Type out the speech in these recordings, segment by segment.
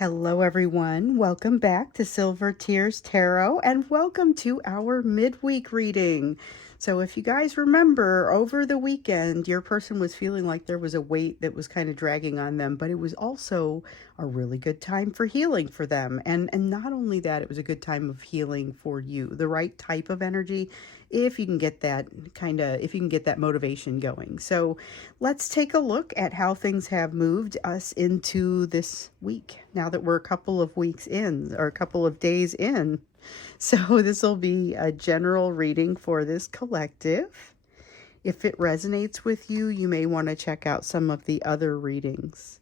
Hello, everyone. Welcome back to Silver Tears Tarot and welcome to our midweek reading. So, if you guys remember, over the weekend, your person was feeling like there was a weight that was kind of dragging on them, but it was also a really good time for healing for them. And not only that, it was a good time of healing for you, the right type of energy, if you can get that motivation going. So let's take a look at how things have moved us into this week now that we're a couple of weeks in, or a couple of days in. So this will be a general reading for this collective. If it resonates with you, you may want to check out some of the other readings.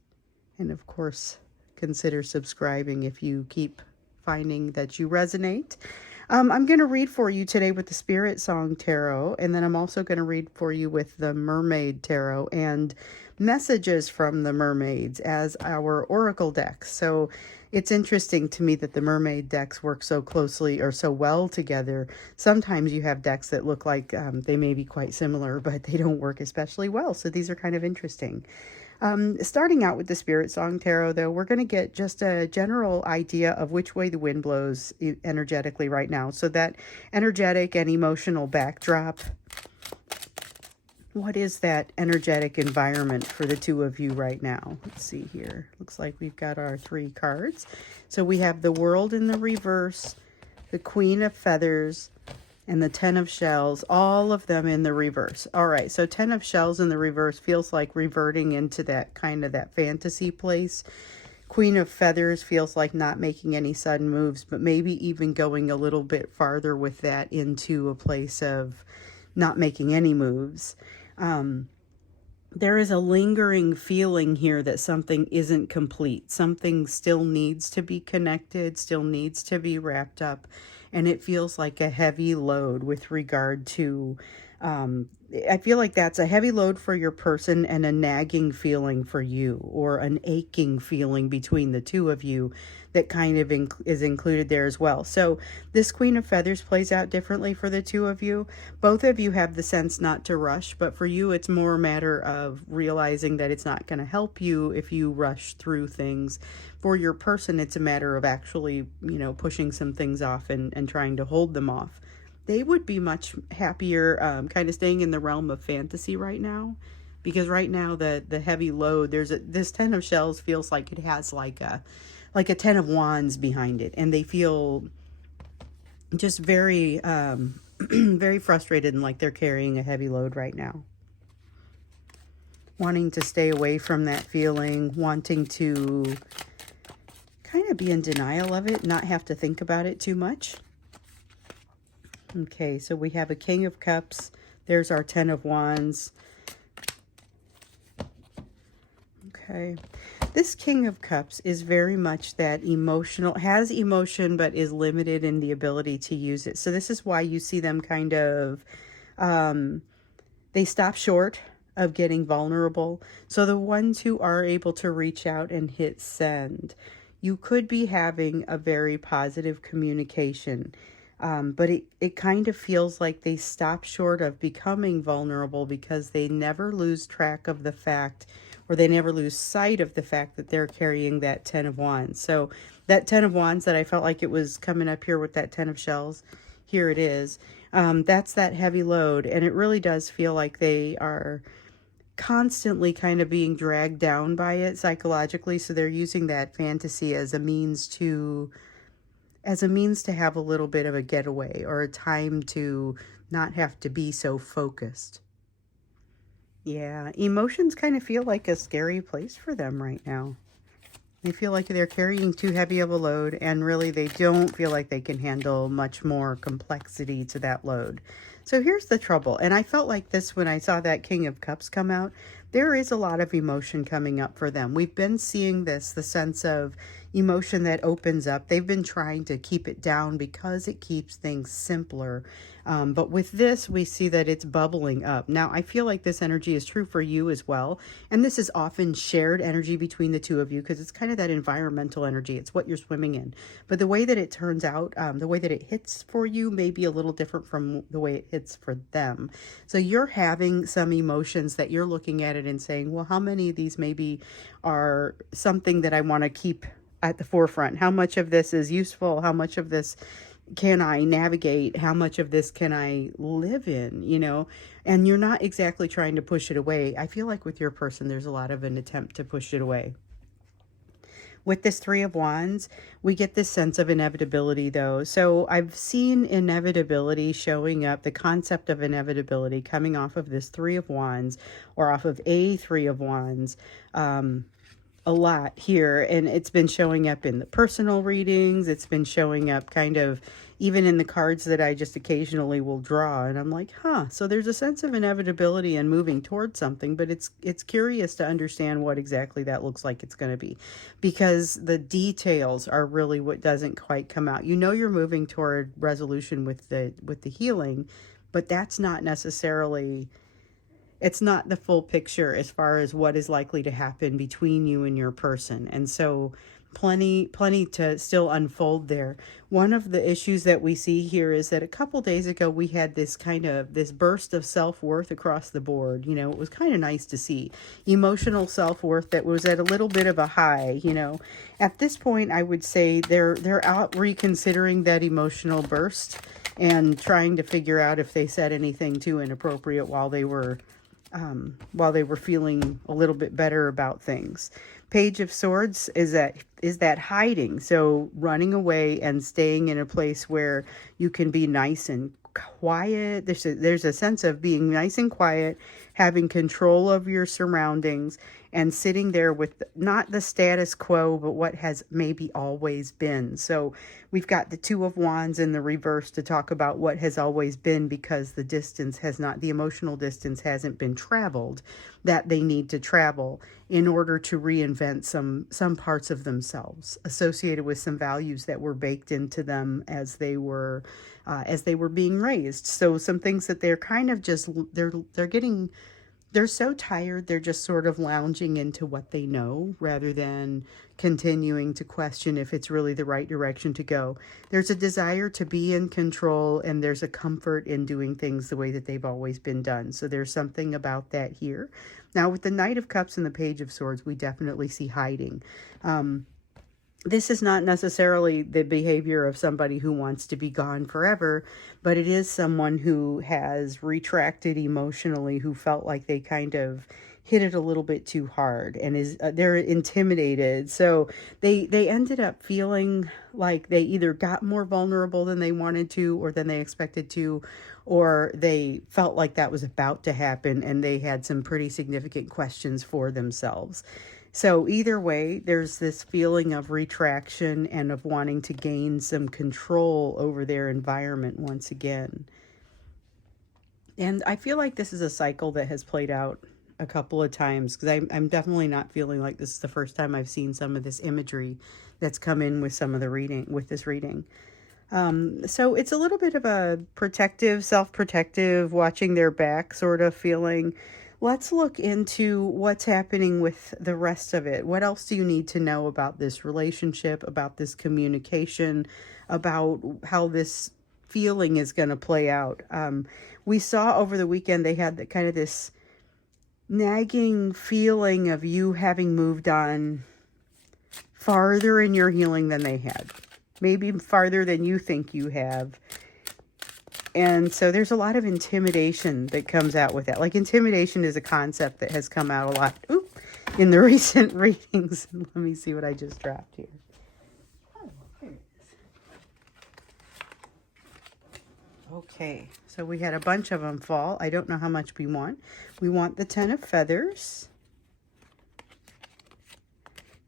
And of course, consider subscribing if you keep finding that you resonate. I'm going to read for you today with the Spirit Song Tarot, and then I'm also going to read for you with the Mermaid Tarot and messages from the mermaids as our oracle decks. So it's interesting to me that the mermaid decks work so closely or so well together. Sometimes you have decks that look like they may be quite similar, but they don't work especially well. So these are kind of interesting. Starting out with the Spirit Song Tarot, though, we're going to get just a general idea of which way the wind blows energetically right now. So that energetic and emotional backdrop. What is that energetic environment for the two of you right now? Let's see here. Looks like we've got our 3 cards. So we have the World in the reverse, the Queen of Feathers, and the 10 of Shells, all of them in the reverse. All right, so 10 of Shells in the reverse feels like reverting into that kind of that fantasy place. Queen of Feathers feels like not making any sudden moves, but maybe even going a little bit farther with that into a place of not making any moves. There is a lingering feeling here that something isn't complete. Something still needs to be connected, still needs to be wrapped up. And it feels like a heavy load with regard to, I feel like that's a heavy load for your person and a nagging feeling for you, or an aching feeling between the two of you that kind of is included there as well. So this Queen of Feathers plays out differently for the two of you. Both of you have the sense not to rush, but for you it's more a matter of realizing that it's not going to help you if you rush through things. For your person, it's a matter of actually, pushing some things off and trying to hold them off. They would be much happier kind of staying in the realm of fantasy right now, because right now the heavy load, this 10 of Shells feels like it has like a 10 of Wands behind it, and they feel just very very frustrated and like they're carrying a heavy load right now, wanting to stay away from that feeling, wanting to kind of be in denial of it, not have to think about it too much. Okay, so we have a King of Cups. There's our 10 of Wands. Okay. This King of Cups is very much that emotional, has emotion, but is limited in the ability to use it. So this is why you see them kind of, they stop short of getting vulnerable. So the ones who are able to reach out and hit send, you could be having a very positive communication. But it kind of feels like they stop short of becoming vulnerable because they never lose track of the fact, or they never lose sight of the fact that they're carrying that 10 of Wands. So that 10 of Wands that I felt like it was coming up here with that 10 of Shells, here it is. That's that heavy load, and it really does feel like they are constantly kind of being dragged down by it psychologically. So they're using that fantasy as a means to have a little bit of a getaway, or a time to not have to be so focused. Yeah, emotions kind of feel like a scary place for them right now. They feel like they're carrying too heavy of a load, and really they don't feel like they can handle much more complexity to that load. So here's the trouble, and I felt like this when I saw that King of Cups come out. There is a lot of emotion coming up for them. We've been seeing this, the sense of emotion that opens up. They've been trying to keep it down because it keeps things simpler. But with this, we see that it's bubbling up. Now, I feel like this energy is true for you as well. And this is often shared energy between the two of you, because it's kind of that environmental energy. It's what you're swimming in. But the way that it turns out, the way that it hits for you may be a little different from the way it hits for them. So you're having some emotions that you're looking at it and saying, well, how many of these maybe are something that I want to keep at the forefront. How much of this is useful? How much of this can I navigate? How much of this can I live in, you know? And you're not exactly trying to push it away. I feel like with your person, there's a lot of an attempt to push it away. With this Three of Wands, we get this sense of inevitability, though. So I've seen inevitability showing up, the concept of inevitability coming off of this Three of Wands or off of a Three of Wands. A lot here, and it's been showing up in the personal readings. It's been showing up kind of even in the cards that I just occasionally will draw, and I'm like, so there's a sense of inevitability and moving towards something, but it's curious to understand what exactly that looks like it's going to be, because the details are really what doesn't quite come out. You know, you're moving toward resolution with the healing, but that's not necessarily, it's not the full picture as far as what is likely to happen between you and your person. And so plenty to still unfold there. One of the issues that we see here is that a couple days ago we had this burst of self-worth across the board. You know, it was kind of nice to see emotional self-worth that was at a little bit of a high. You know, at this point I would say they're out reconsidering that emotional burst and trying to figure out if they said anything too inappropriate while they were feeling a little bit better about things. Page of Swords is that hiding. So running away and staying in a place where you can be nice and quiet. There's a sense of being nice and quiet, having control of your surroundings, and sitting there with not the status quo, but what has maybe always been. So we've got the Two of Wands in the reverse to talk about what has always been, because the emotional distance hasn't been traveled that they need to travel in order to reinvent some parts of themselves associated with some values that were baked into them as they were being raised. So some things that they're kind of just, they're so tired, they're just sort of lounging into what they know rather than continuing to question if it's really the right direction to go. There's a desire to be in control, and there's a comfort in doing things the way that they've always been done. So there's something about that here. Now, with the Knight of Cups and the Page of Swords, we definitely see hiding. This is not necessarily the behavior of somebody who wants to be gone forever, but it is someone who has retracted emotionally, who felt like they kind of hit it a little bit too hard, and they're intimidated. So they ended up feeling like they either got more vulnerable than they wanted to or than they expected to, or they felt like that was about to happen and they had some pretty significant questions for themselves. So either way, there's this feeling of retraction and of wanting to gain some control over their environment once again. And I feel like this is a cycle that has played out a couple of times, because I'm definitely not feeling like this is the first time I've seen some of this imagery that's come in with some of the reading, with this reading. So it's a little bit of a protective, self-protective, watching their back sort of feeling. Let's look into what's happening with the rest of it. What else do you need to know about this relationship, about this communication, about how this feeling is going to play out? We saw over the weekend they had this nagging feeling of you having moved on farther in your healing than they had. Maybe farther than you think you have. And so there's a lot of intimidation that comes out with that. Like, intimidation is a concept that has come out a lot in the recent readings. Let me see what I just dropped here. Oh, here it is. Okay, so we had a bunch of them fall. I don't know how much we want. We want the 10 of Feathers.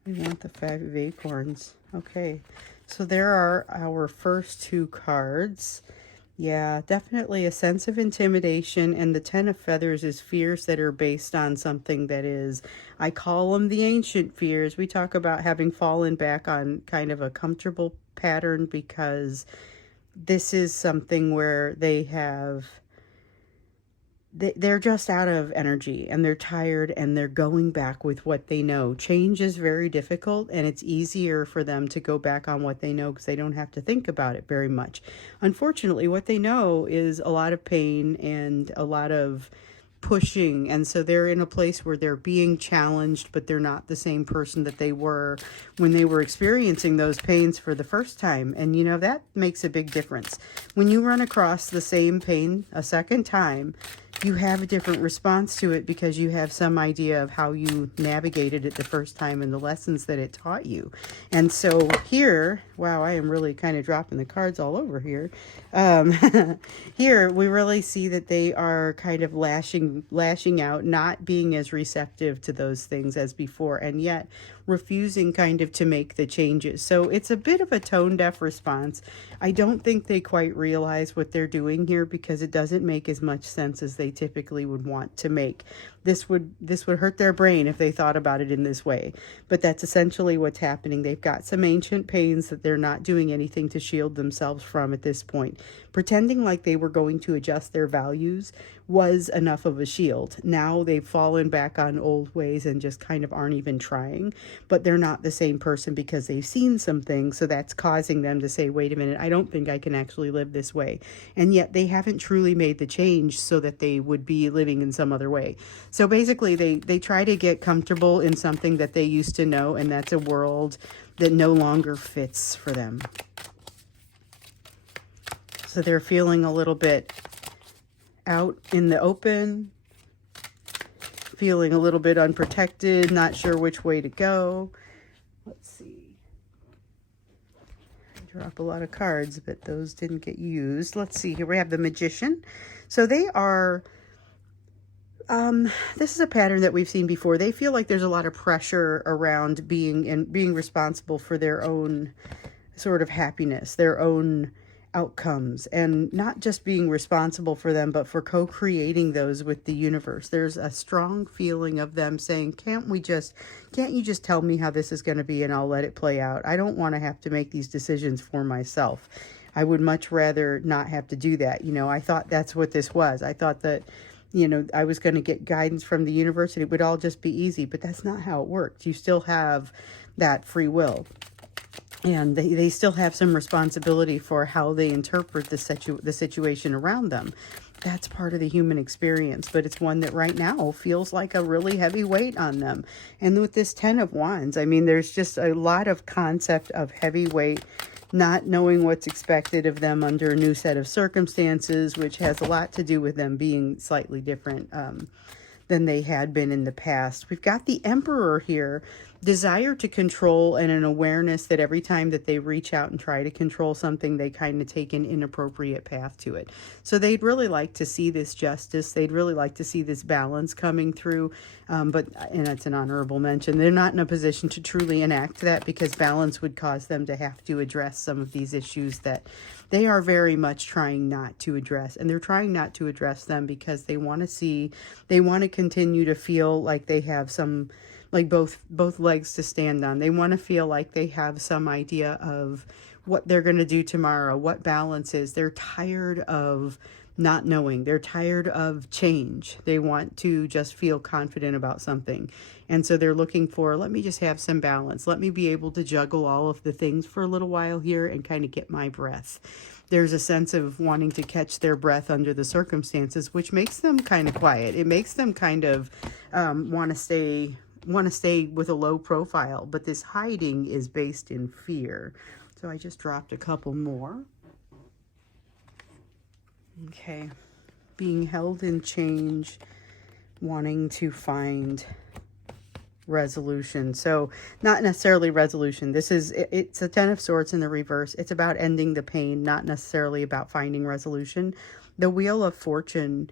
We want the 5 of Acorns. Okay, so there are our first two cards. Yeah, definitely a sense of intimidation, and the 10 of Feathers is fears that are based on something that is, I call them the ancient fears. We talk about having fallen back on kind of a comfortable pattern, because this is something where they're just out of energy and they're tired and they're going back with what they know. Change is very difficult, and it's easier for them to go back on what they know because they don't have to think about it very much. Unfortunately, what they know is a lot of pain and a lot of pushing, and so they're in a place where they're being challenged, but they're not the same person that they were when they were experiencing those pains for the first time. And you know, that makes a big difference. When you run across the same pain a second time, you have a different response to it because you have some idea of how you navigated it the first time and the lessons that it taught you. And so here, wow, I am really kind of dropping the cards all over here. Here we really see that they are kind of lashing out, not being as receptive to those things as before, and yet refusing kind of to make the changes. So it's a bit of a tone deaf response. I don't think they quite realize what they're doing here because it doesn't make as much sense as they typically would want to make. This would hurt their brain if they thought about it in this way. But that's essentially what's happening. They've got some ancient pains that they're not doing anything to shield themselves from at this point. Pretending like they were going to adjust their values was enough of a shield. Now they've fallen back on old ways and just kind of aren't even trying. But they're not the same person because they've seen some things. So that's causing them to say, wait a minute, I don't think I can actually live this way. And yet they haven't truly made the change so that they would be living in some other way. So basically they try to get comfortable in something that they used to know, and that's a world that no longer fits for them. So they're feeling a little bit out in the open, feeling a little bit unprotected, not sure which way to go. Let's see. I drop a lot of cards, but those didn't get used. Let's see. Here we have the Magician. So they are... this is a pattern that we've seen before. They feel like there's a lot of pressure around being responsible for their own sort of happiness, their own outcomes, and not just being responsible for them, but for co-creating those with the universe. There's a strong feeling of them saying, can't you just tell me how this is going to be and I'll let it play out? I don't want to have to make these decisions for myself. I would much rather not have to do that. You know, I thought that's what this was. I thought that, you know, I was going to get guidance from the universe and it would all just be easy, but that's not how it works. You still have that free will. And they still have some responsibility for how they interpret the situation around them. That's part of the human experience, but it's one that right now feels like a really heavy weight on them. And with this 10 of Wands, I mean, there's just a lot of concept of heavy weight, not knowing what's expected of them under a new set of circumstances, which has a lot to do with them being slightly different than they had been in the past. We've got the Emperor here. Desire to control and an awareness that every time that they reach out and try to control something, they kind of take an inappropriate path to it. So they'd really like to see this justice. They'd really like to see this balance coming through. And it's an honorable mention. They're not in a position to truly enact that because balance would cause them to have to address some of these issues that they are very much trying not to address. And they're trying not to address them because they want to continue to feel like they have some, like both legs to stand on. They want to feel like they have some idea of what they're going to do tomorrow, what balance is. They're tired of not knowing. They're tired of change. They want to just feel confident about something. And so they're looking for, let me just have some balance. Let me be able to juggle all of the things for a little while here and kind of get my breath. There's a sense of wanting to catch their breath under the circumstances, which makes them kind of quiet. It makes them kind of want to stay with a low profile, but this hiding is based in fear. So I just dropped a couple more. Okay, being held in change, wanting to find resolution. So not necessarily resolution. It's a 10 of Swords in the reverse. It's about ending the pain, not necessarily about finding resolution. The Wheel of Fortune,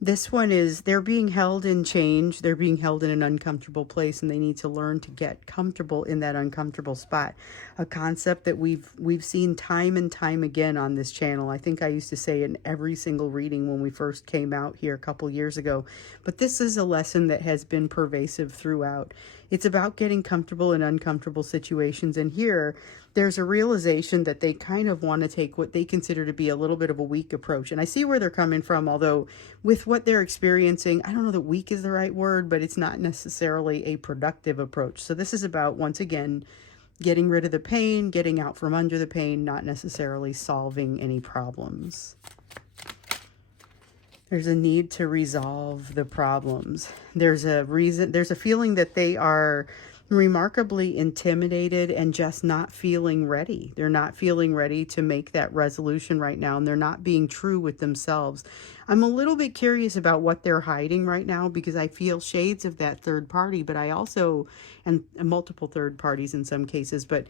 this one is, they're being held in change. They're being held in an uncomfortable place, and they need to learn to get comfortable in that uncomfortable spot. A concept that we've seen time and time again on this channel. I think I used to say in every single reading when we first came out here a couple years ago. But this is a lesson that has been pervasive throughout. It's about getting comfortable in uncomfortable situations. And here, there's a realization that they kind of want to take what they consider to be a little bit of a weak approach. And I see where they're coming from, although with what they're experiencing, I don't know that weak is the right word, but it's not necessarily a productive approach. So this is about, once again, getting rid of the pain, getting out from under the pain, not necessarily solving any problems. There's a need to resolve the problems. There's a reason, there's a feeling that they are remarkably intimidated and just not feeling ready. They're not feeling ready to make that resolution right now, and they're not being true with themselves. I'm a little bit curious about what they're hiding right now, because I feel shades of that third party, but I also, and multiple third parties in some cases, but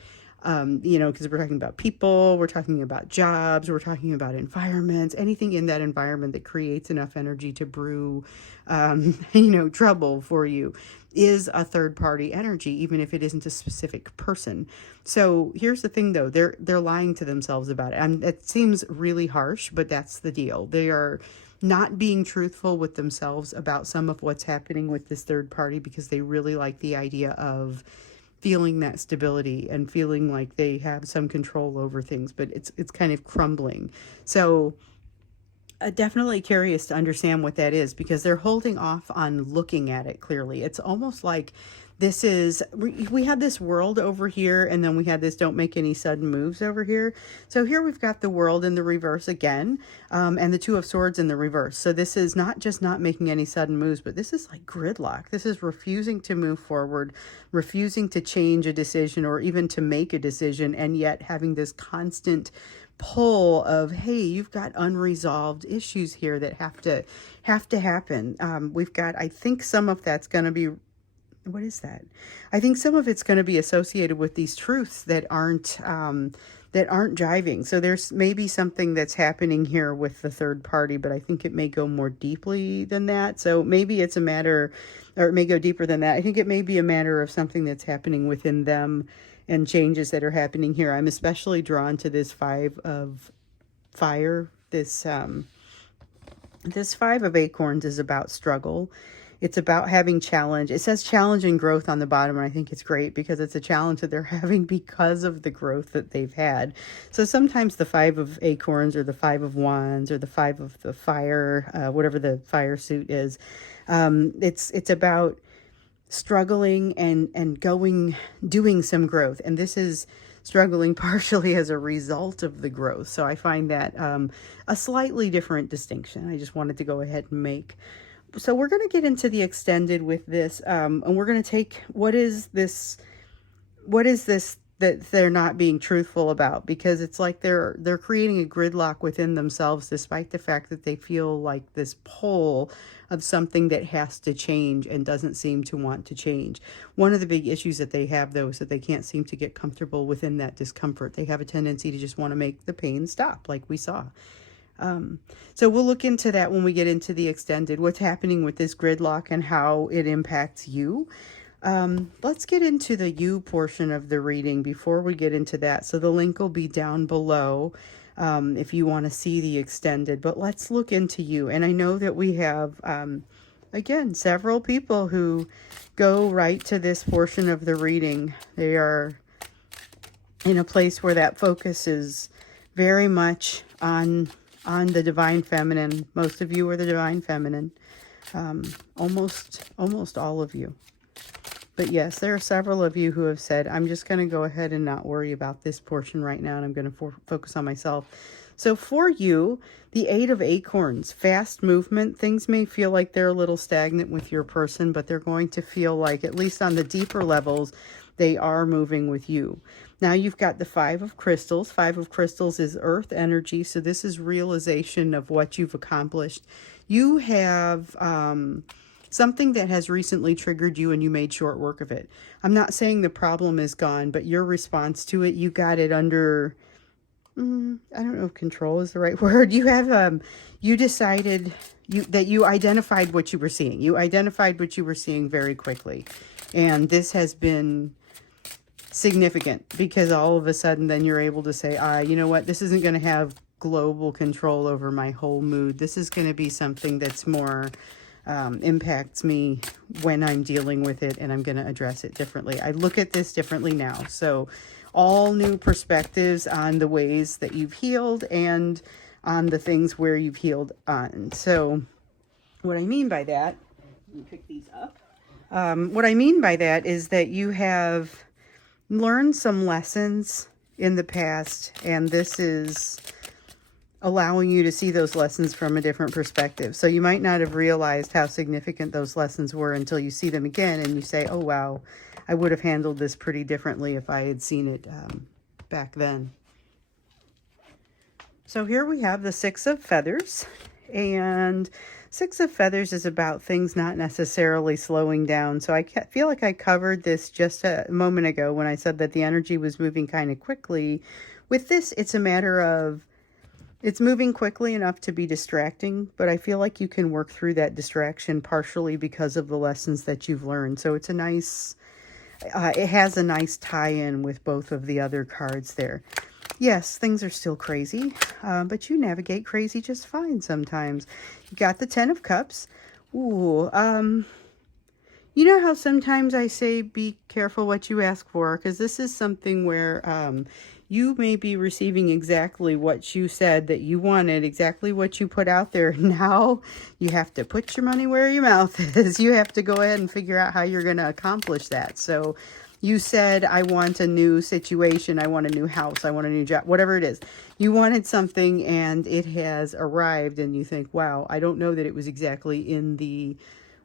you know, because we're talking about people, we're talking about jobs, we're talking about environments, anything in that environment that creates enough energy to brew, you know, trouble for you is a third party energy, even if it isn't a specific person. So here's the thing though, they're lying to themselves about it. And it seems really harsh, but that's the deal. They are not being truthful with themselves about some of what's happening with this third party, because they really like the idea of feeling that stability and feeling like they have some control over things, but it's kind of crumbling. So definitely curious to understand what that is, because they're holding off on looking at it clearly. It's almost like this is, we had this world over here, and then we had this don't make any sudden moves over here. So here we've got the world in the reverse again, and the Two of Swords in the reverse. So this is not just not making any sudden moves, but this is like gridlock. This is refusing to move forward, refusing to change a decision or even to make a decision, and yet having this constant pull of, hey, you've got unresolved issues here that have to happen. We've got, I think some of that's going to be, what is that? I think some of it's going to be associated with these truths that aren't jiving. So there's maybe something that's happening here with the third party, but I think it may go more deeply than that. So maybe it's a matter, or it may go deeper than that. I think it may be a matter of something that's happening within them and changes that are happening here. I'm especially drawn to this Five of Fire. This Five of Acorns is about struggle. It's about having challenge. It says challenge and growth on the bottom, and I think it's great because it's a challenge that they're having because of the growth that they've had. So sometimes the Five of Acorns or the Five of Wands or the Five of the Fire, whatever the fire suit is, it's about struggling and doing some growth. And this is struggling partially as a result of the growth. So I find that a slightly different distinction. I just wanted to go ahead and make. So we're going to get into the extended with this, and we're going to take, what is this that they're not being truthful about, because it's like they're creating a gridlock within themselves, despite the fact that they feel like this pull of something that has to change and doesn't seem to want to change. One of the big issues that they have, though, is that they can't seem to get comfortable within that discomfort. They have a tendency to just want to make the pain stop, like we saw. So we'll look into that when we get into the extended, what's happening with this gridlock and how it impacts you. Let's get into the you portion of the reading before we get into that. So the link will be down below if you want to see the extended, but let's look into you. And I know that we have, again, several people who go right to this portion of the reading. They are in a place where that focus is very much on the divine feminine. Most of you are the divine feminine. Almost all of you. But yes, there are several of you who have said, I'm just going to go ahead and not worry about this portion right now, and I'm going to focus on myself. So for you, the Eight of Acorns, fast movement. Things may feel like they're a little stagnant with your person, but they're going to feel like, at least on the deeper levels, they are moving with you. Now you've got the Five of Crystals. Five of Crystals is earth energy, so this is realization of what you've accomplished. You have something that has recently triggered you and you made short work of it. I'm not saying the problem is gone, but your response to it, you got it under, I don't know if control is the right word. You have, you decided that you identified what you were seeing. You identified what you were seeing very quickly. And this has been significant because all of a sudden then you're able to say, you know what, this isn't going to have global control over my whole mood. This is going to be something that's more impacts me when I'm dealing with it, and I'm going to address it differently. I look at this differently now. So all new perspectives on the ways that you've healed and on the things where you've healed on. So what I mean by that, let me pick these up. What I mean by that is that you have learned some lessons in the past, and this is allowing you to see those lessons from a different perspective. So you might not have realized how significant those lessons were until you see them again and you say, oh, wow, I would have handled this pretty differently if I had seen it back then. So here we have the Six of Feathers, and Six of Feathers is about things not necessarily slowing down. So I feel like I covered this just a moment ago when I said that the energy was moving kind of quickly. With this, it's a matter of it's moving quickly enough to be distracting, but I feel like you can work through that distraction partially because of the lessons that you've learned. So it's a nice, it has a nice tie-in with both of the other cards there. Yes, things are still crazy, but you navigate crazy just fine sometimes. You got the Ten of Cups. Ooh, you know how sometimes I say be careful what you ask for, because this is something where you may be receiving exactly what you said that you wanted, exactly what you put out there. Now you have to put your money where your mouth is. You have to go ahead and figure out how you're going to accomplish that. So you said, I want a new situation, I want a new house, I want a new job, whatever it is. You wanted something and it has arrived and you think, wow, I don't know that it was exactly in the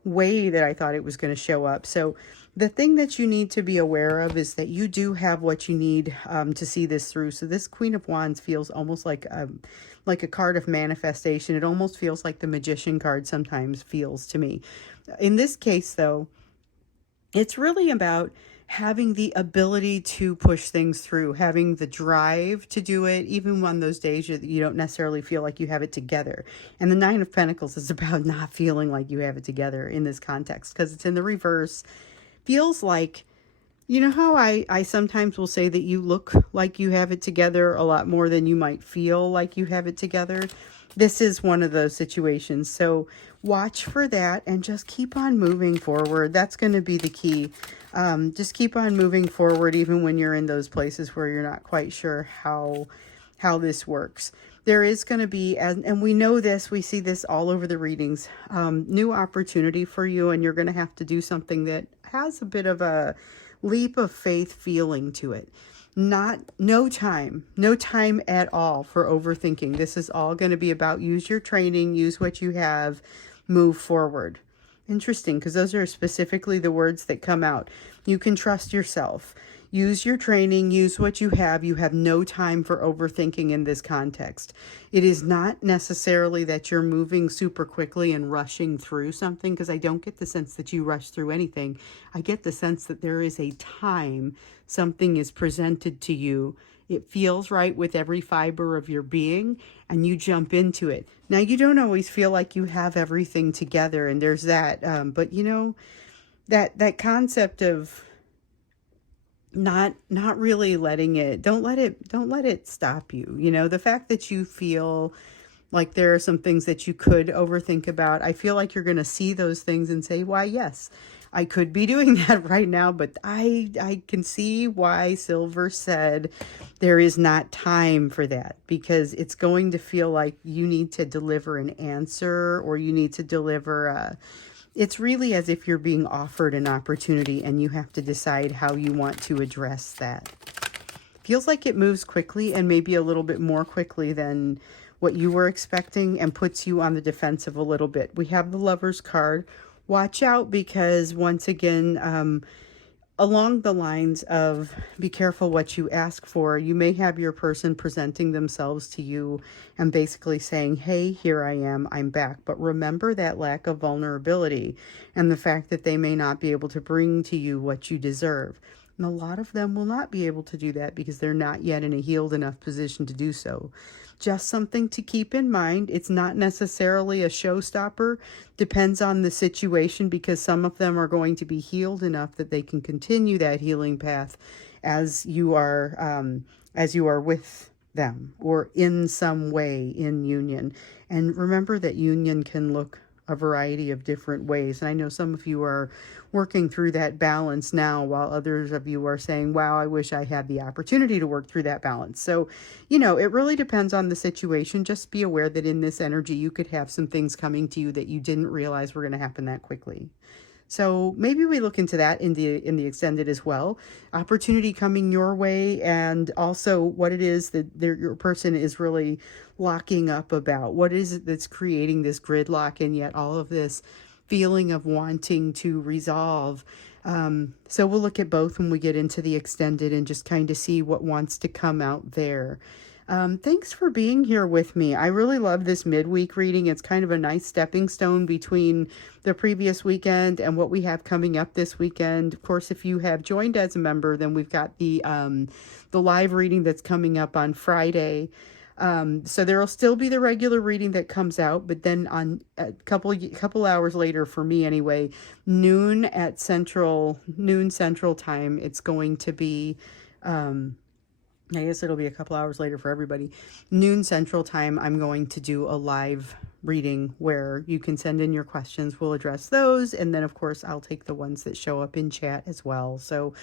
way that I thought it was going to show up. So the thing that you need to be aware of is that you do have what you need to see this through. So this Queen of Wands feels almost like a card of manifestation. It almost feels like the Magician card sometimes feels to me. In this case, though, it's really about having the ability to push things through, having the drive to do it, even on those days you don't necessarily feel like you have it together. And the Nine of Pentacles is about not feeling like you have it together in this context, because it's in the reverse. Feels like, you know how I sometimes will say that you look like you have it together a lot more than you might feel like you have it together? This is one of those situations. So watch for that and just keep on moving forward. That's going to be the key. Just keep on moving forward even when you're in those places where you're not quite sure how this works. There is going to be, and we know this, we see this all over the readings, new opportunity for you, and you're going to have to do something that has a bit of a leap of faith feeling to it. No time at all for overthinking. This is all going to be about use your training, use what you have, move forward. Interesting, because those are specifically the words that come out. You can trust yourself. Use your training, use what you have. You have no time for overthinking in this context. It is not necessarily that you're moving super quickly and rushing through something, because I don't get the sense that you rush through anything. I get the sense that there is a time something is presented to you. It feels right with every fiber of your being, and you jump into it. Now, you don't always feel like you have everything together, and there's that. But you know, that concept of not really letting it, don't let it stop you. You know, the fact that you feel like there are some things that you could overthink about, I feel like you're going to see those things and say, why, yes, I could be doing that right now, but I can see why Silver said there is not time for that, because it's going to feel like you need to deliver an answer, or you need to deliver it's really as if you're being offered an opportunity and you have to decide how you want to address that. Feels like it moves quickly, and maybe a little bit more quickly than what you were expecting, and puts you on the defensive a little bit. We have the Lover's card. Watch out, because once again, along the lines of be careful what you ask for, you may have your person presenting themselves to you and basically saying, hey, here I am, I'm back. But remember that lack of vulnerability and the fact that they may not be able to bring to you what you deserve. And a lot of them will not be able to do that because they're not yet in a healed enough position to do so. Just something to keep in mind. It's not necessarily a showstopper. Depends on the situation, because some of them are going to be healed enough that they can continue that healing path as you are with them, or in some way in union. And remember that union can look a variety of different ways. And I know some of you are working through that balance now, while others of you are saying, wow, I wish I had the opportunity to work through that balance. So, you know, it really depends on the situation. Just be aware that in this energy, you could have some things coming to you that you didn't realize were going to happen that quickly. So maybe we look into that in the extended as well. Opportunity coming your way, and also what it is that your person is really locking up about. What is it that's creating this gridlock and yet all of this feeling of wanting to resolve. So we'll look at both when we get into the extended and just kind of see what wants to come out there. Thanks for being here with me. I really love this midweek reading. It's kind of a nice stepping stone between the previous weekend and what we have coming up this weekend. Of course, if you have joined as a member, then we've got the live reading that's coming up on Friday. So there'll still be the regular reading that comes out, but then on a couple hours later, for me anyway, noon Central Time, it's going to be, I guess it'll be a couple hours later for everybody. Noon Central Time, I'm going to do a live reading where you can send in your questions. We'll address those. And then, of course, I'll take the ones that show up in chat as well. So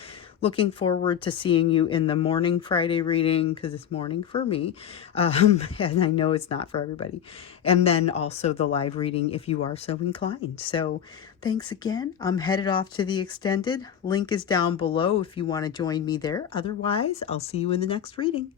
looking forward to seeing you in the morning Friday reading, because it's morning for me. And I know it's not for everybody. And then also the live reading if you are so inclined. So thanks again. I'm headed off to the extended. Link is down below if you want to join me there. Otherwise, I'll see you in the next reading.